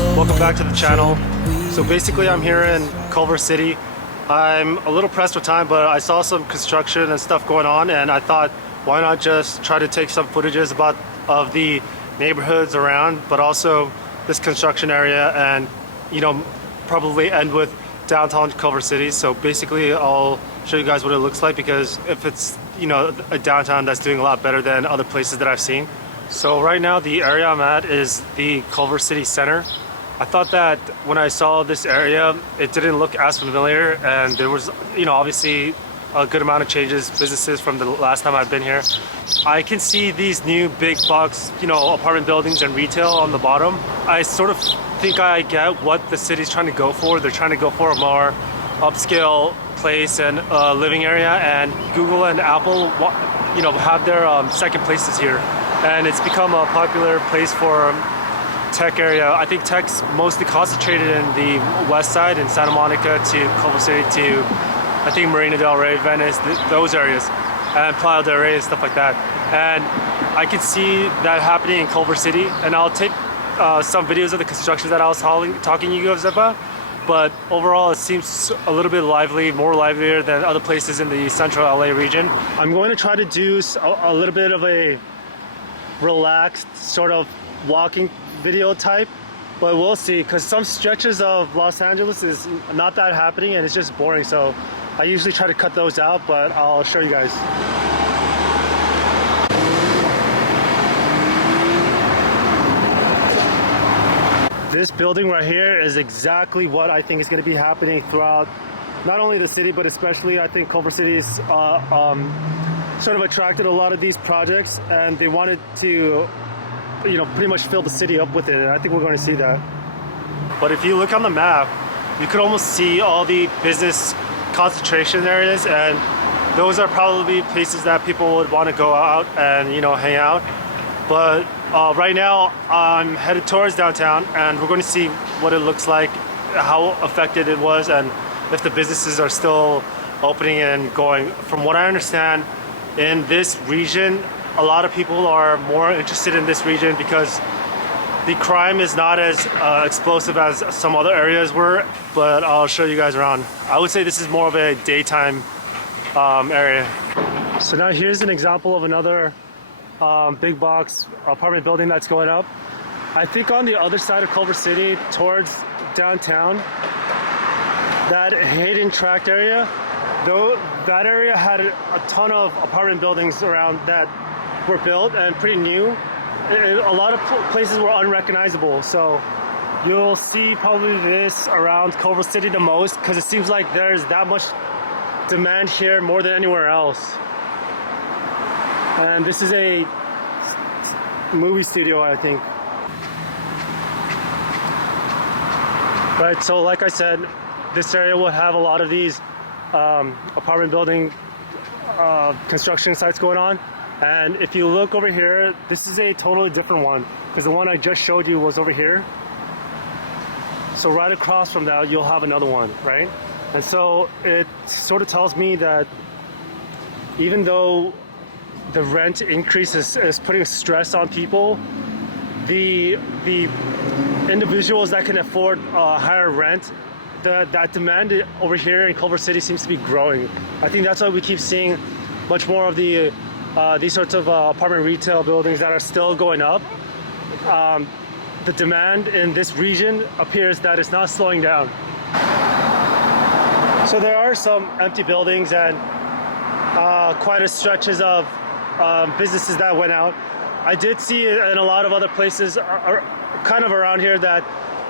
Welcome back to the channel. So basically I'm here in Culver City. I'm a little pressed for time, but I saw some construction and stuff going on, and I thought, why not just try to take some footages of the neighborhoods around, but also this construction area, and probably end with downtown Culver City. So basically I'll show you guys what it looks like, because if it's a downtown that's doing a lot better than other places that I've seen. So right now the area I'm at is the Culver City Center. I thought that when I saw this area, it didn't look as familiar, and there was, obviously a good amount of changes, businesses from the last time I've been here. I can see these new big box, apartment buildings and retail on the bottom. I sort of think I get what the city's trying to go for. They're trying to go for a more upscale place and living area, and Google and Apple, have their second places here. And it's become a popular place for tech area. I think tech's mostly concentrated in the west side, in Santa Monica to Culver City to, I think, Marina del Rey, Venice, those areas, and Playa del Rey and stuff like that. And I can see that happening in Culver City, and I'll take some videos of the construction that I was talking to you guys about. But overall, it seems a little bit more livelier than other places in the central LA region. I'm going to try to do a little bit of a relaxed sort of walking video type, but we'll see, because some stretches of Los Angeles is not that happening and it's just boring, so I usually try to cut those out, but I'll show you guys. This building right here is exactly what I think is going to be happening throughout not only the city, but especially I think Culver City's sort of attracted a lot of these projects, and they wanted to pretty much fill the city up with it, and I think we're going to see that. But if you look on the map, you could almost see all the business concentration areas, and those are probably places that people would want to go out and hang out. But right now I'm headed towards downtown, and we're going to see what it looks like, how affected it was, and if the businesses are still opening and going. From what I understand, in this region, a lot of people are more interested in this region because the crime is not as explosive as some other areas were, but I'll show you guys around. I would say this is more of a daytime area. So now here's an example of another big box apartment building that's going up. I think on the other side of Culver City towards downtown, that Hayden Tract area, though, that area had a ton of apartment buildings around that were built and pretty new. A lot of places were unrecognizable, so you'll see probably this around Culver City the most, because it seems like there's that much demand here more than anywhere else. And this is a movie studio, I think. Right, so like I said, this area will have a lot of these apartment building construction sites going on. And if you look over here, this is a totally different one, because the one I just showed you was over here. So right across from that, you'll have another one, right? And so it sort of tells me that even though the rent increase is putting stress on people, the individuals that can afford higher rent, that demand over here in Culver City seems to be growing. I think that's why we keep seeing much more of these sorts of apartment retail buildings that are still going up. The demand in this region appears that it's not slowing down. So there are some empty buildings and quite a stretches of businesses that went out. I did see in a lot of other places kind of around here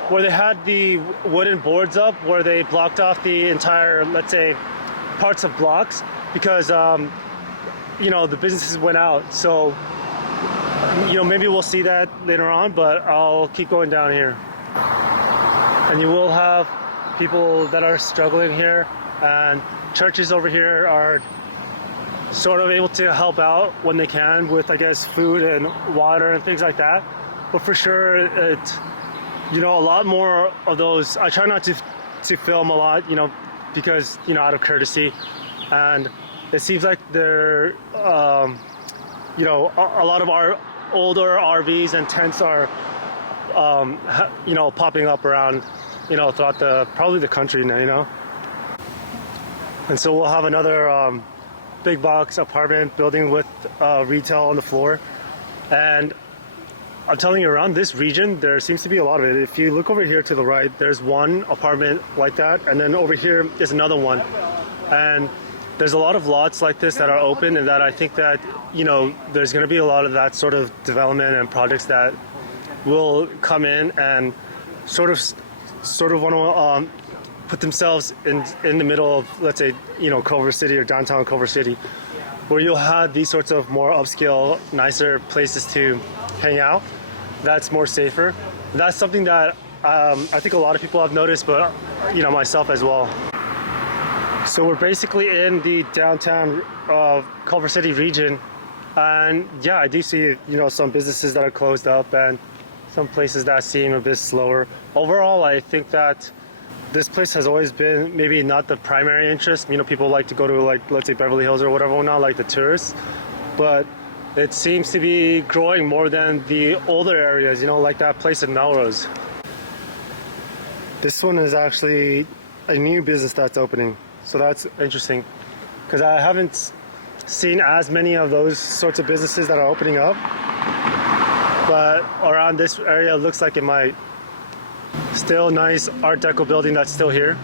where they had the wooden boards up, where they blocked off the entire, let's say, parts of blocks, because the businesses went out. So maybe we'll see that later on, but I'll keep going down here. And you will have people that are struggling here, and churches over here are sort of able to help out when they can with, I guess, food and water and things like that. But for sure, a lot more of those, I try not to film a lot, because, out of courtesy. And it seems like there, a lot of our older RVs and tents are popping up around, throughout probably the country now, And so we'll have another big box apartment building with retail on the floor. And I'm telling you, around this region, there seems to be a lot of it. If you look over here to the right, there's one apartment like that, and then over here is another one. And there's a lot of lots like this that are open, and that I think that, there's going to be a lot of that sort of development and projects that will come in and sort of want to put themselves in the middle of, let's say, Culver City or downtown Culver City, where you'll have these sorts of more upscale, nicer places to hang out. That's more safer. That's something that I think a lot of people have noticed, but myself as well. So we're basically in the downtown Culver City region, and yeah, I do see some businesses that are closed up and some places that seem a bit slower. Overall, I think that this place has always been maybe not the primary interest. People like to go to, like, let's say Beverly Hills or whatever now, like the tourists, but it seems to be growing more than the older areas, like that place in Melrose. This one is actually a new business that's opening, so that's interesting, because I haven't seen as many of those sorts of businesses that are opening up, but around this area it looks like it might. Still nice Art Deco building that's still here,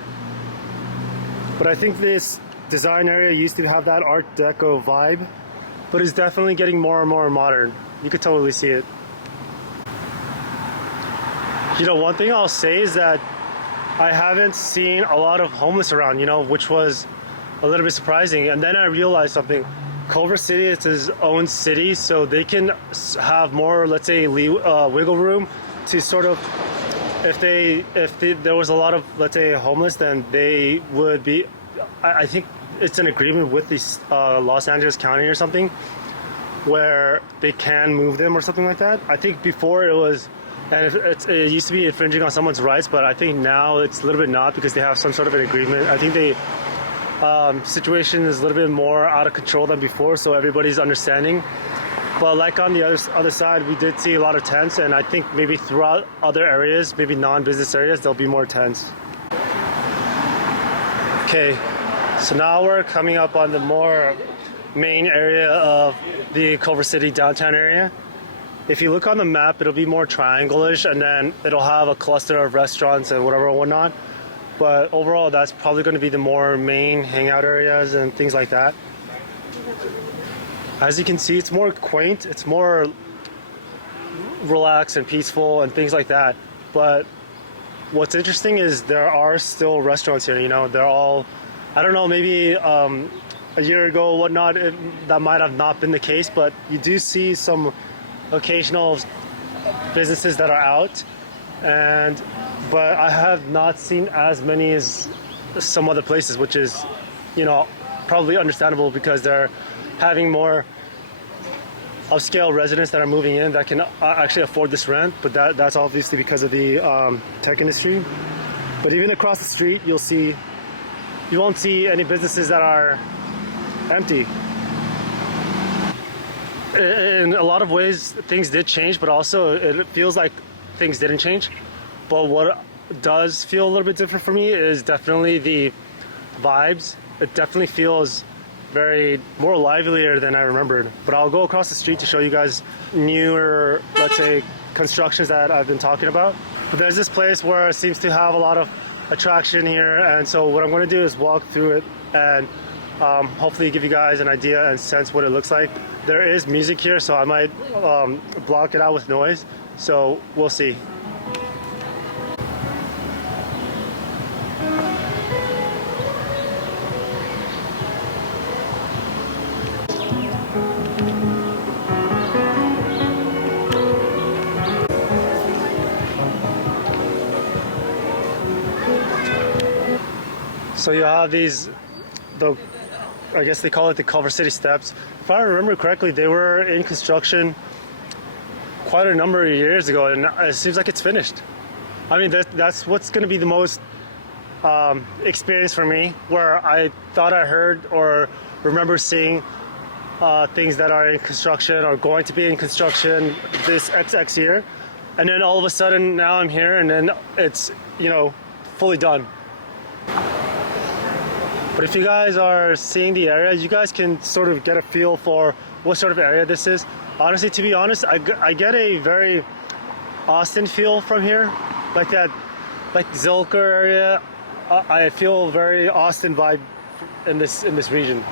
but I think this design area used to have that Art Deco vibe, but it's definitely getting more and more modern. You could totally see it. One thing I'll say is that I haven't seen a lot of homeless around, which was a little bit surprising. And then I realized something. Culver City is its own city, so they can have more, let's say, wiggle room to sort of, if there was a lot of, let's say, homeless, then they would be, I think it's an agreement with the Los Angeles County or something, where they can move them or something like that. I think before it was, and it used to be infringing on someone's rights, but I think now it's a little bit not, because they have some sort of an agreement. I think the situation is a little bit more out of control than before, so everybody's understanding. But like on the other side, we did see a lot of tents, and I think maybe throughout other areas, maybe non-business areas, there'll be more tents. Okay. So now we're coming up on the more main area of the Culver City downtown area. If you look on the map, it'll be more triangle-ish, and then it'll have a cluster of restaurants and whatever and whatnot. But overall, that's probably going to be the more main hangout areas and things like that. As you can see, it's more quaint, it's more relaxed and peaceful and things like that. But what's interesting is there are still restaurants here, they're all, I don't know, maybe a year ago or whatnot, that might have not been the case, but you do see some occasional businesses that are out, but I have not seen as many as some other places, which is, probably understandable, because they're having more upscale residents that are moving in that can actually afford this rent, but that's obviously because of the tech industry. But even across the street, you won't see any businesses that are empty. In a lot of ways, things did change, but also it feels like things didn't change. But what does feel a little bit different for me is definitely the vibes. It definitely feels more livelier than I remembered. But I'll go across the street to show you guys newer, let's say, constructions that I've been talking about. But there's this place where it seems to have a lot of attraction here, and so what I'm going to do is walk through it and hopefully give you guys an idea and sense what it looks like. There is music here, so I might block it out with noise, so we'll see. So you have these, I guess they call it the Culver City Steps. If I remember correctly, they were in construction quite a number of years ago, and it seems like it's finished. I mean, that's what's going to be the most experience for me, where I thought I heard or remember seeing things that are in construction or going to be in construction this XX year. and then all of a sudden now I'm here, and then it's, you know, fully done. But if you guys are seeing the area, you guys can sort of get a feel for what sort of area this is. Honestly, to be honest, I get a very Austin feel from here, like that, like Zilker area. I feel very Austin vibe in this region.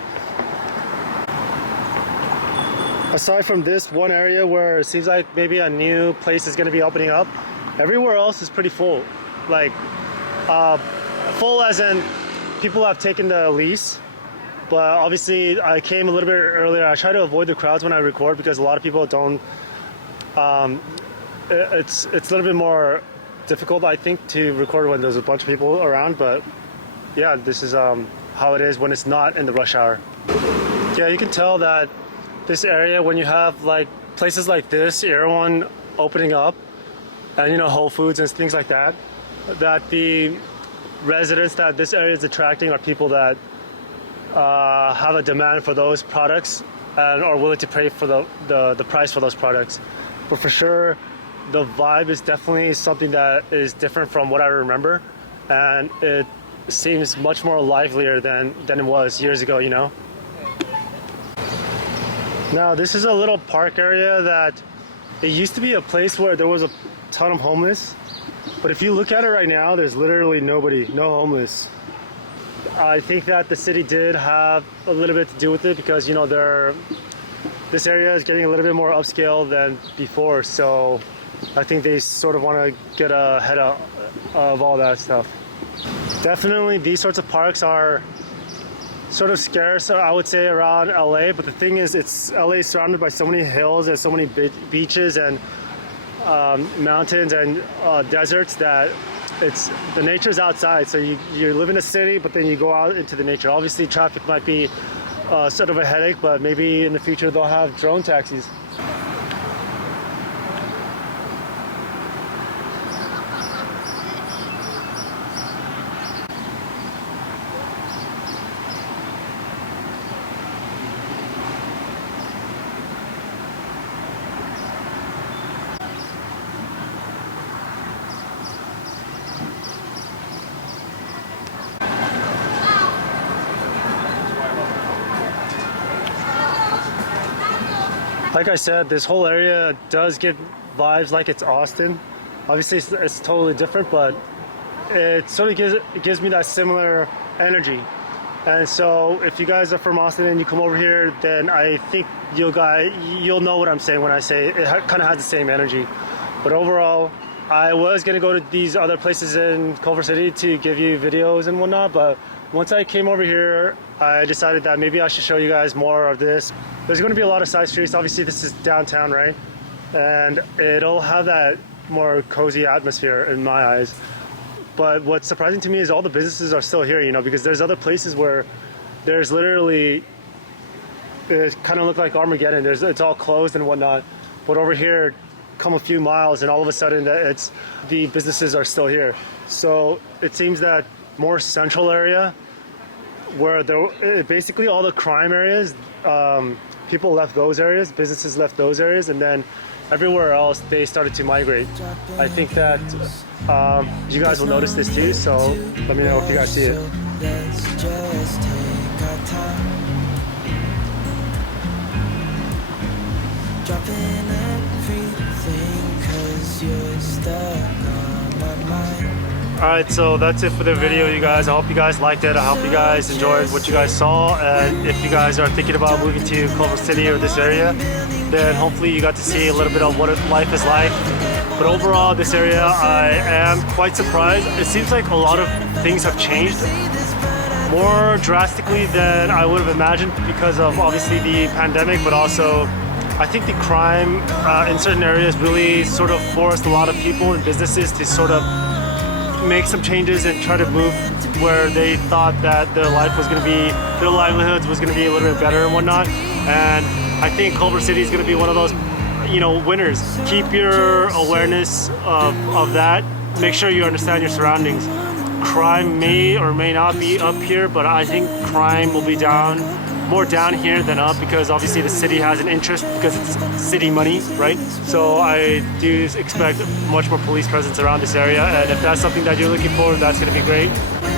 Aside from this one area where it seems like maybe a new place is going to be opening up, everywhere else is pretty full. Like full as in people have taken the lease. But obviously I came a little bit earlier. I try to avoid the crowds when I record because a lot of people don't. It's a little bit more difficult, I think, to record when there's a bunch of people around. But yeah, this is how it is when it's not in the rush hour. Yeah, you can tell that this area, when you have like places like this, Erewhon opening up, and you know, Whole Foods and things like that, that the residents that this area is attracting are people that have a demand for those products and are willing to pay for the price for those products. But for sure, the vibe is definitely something that is different from what I remember, and it seems much more livelier than it was years ago, you know? Now, this is a little park area that it used to be a place where there was a ton of homeless, but if you look at it right now, there's literally nobody, no homeless. I think that the city did have a little bit to do with it because, you know, this area is getting a little bit more upscale than before, so I think they sort of want to get ahead of all that stuff. Definitely these sorts of parks are sort of scarce, I would say, around LA, but the thing is, LA is surrounded by so many hills and so many beaches and mountains and deserts that the nature's outside. So you live in a city, but then you go out into the nature. Obviously traffic might be sort of a headache, but maybe in the future they'll have drone taxis. Like I said, this whole area does give vibes like it's Austin. Obviously, it's totally different, but it sort of gives me that similar energy. And so, if you guys are from Austin and you come over here, then I think you'll know what I'm saying when I say it kind of has the same energy. But overall, I was gonna go to these other places in Culver City to give you videos and whatnot, but once I came over here, I decided that maybe I should show you guys more of this. There's going to be a lot of side streets. Obviously, this is downtown, right? And it'll have that more cozy atmosphere in my eyes. But what's surprising to me is all the businesses are still here, you know, because there's other places where there's literally, it kind of look like Armageddon. It's all closed and whatnot. But over here, come a few miles and all of a sudden the businesses are still here. So it seems that more central area where basically all the crime areas, people left those areas, businesses left those areas, and then everywhere else they started to migrate. I think that you guys will notice this too, so let me know if you guys see it. Let's just take our time, dropping everything 'cause you're stuck on my mind. Alright, so that's it for the video, you guys. I hope you guys liked it. I hope you guys enjoyed what you guys saw. And if you guys are thinking about moving to Culver City or this area, then hopefully you got to see a little bit of what life is like. But overall, this area, I am quite surprised. It seems like a lot of things have changed more drastically than I would have imagined because of obviously the pandemic, but also I think the crime in certain areas really sort of forced a lot of people and businesses to sort of make some changes and try to move where they thought that their life was going to be, their livelihoods was going to be a little bit better and whatnot. And I think Culver City is going to be one of those, you know, winners. Keep your awareness of that. Make sure you understand your surroundings. Crime may or may not be up here, but I think crime will be down more down here than up because obviously the city has an interest because it's city money, right? So I do expect much more police presence around this area, and if that's something that you're looking for, that's going to be great,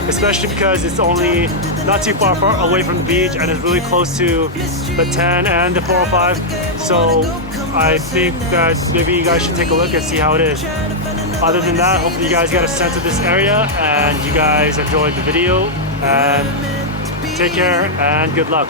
especially because it's only not too far away from the beach and it's really close to the 10 and the 405. So I think that maybe you guys should take a look and see how it is. Other than that, hopefully you guys get a sense of this area and you guys enjoyed the video, and take care and good luck.